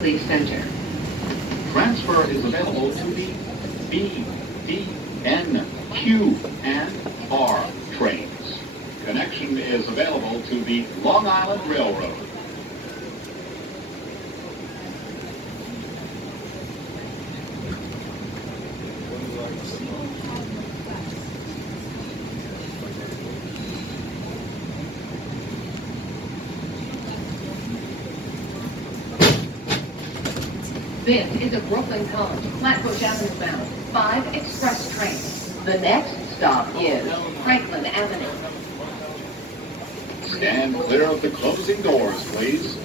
Center. Transfer is available to the B, D, N, Q, and R trains. Connection is available to the Long Island Railroad. This is a Brooklyn College, Flatbush Avenue bound, 5 express trains. The next stop is Franklin Avenue. Stand clear of the closing doors, please.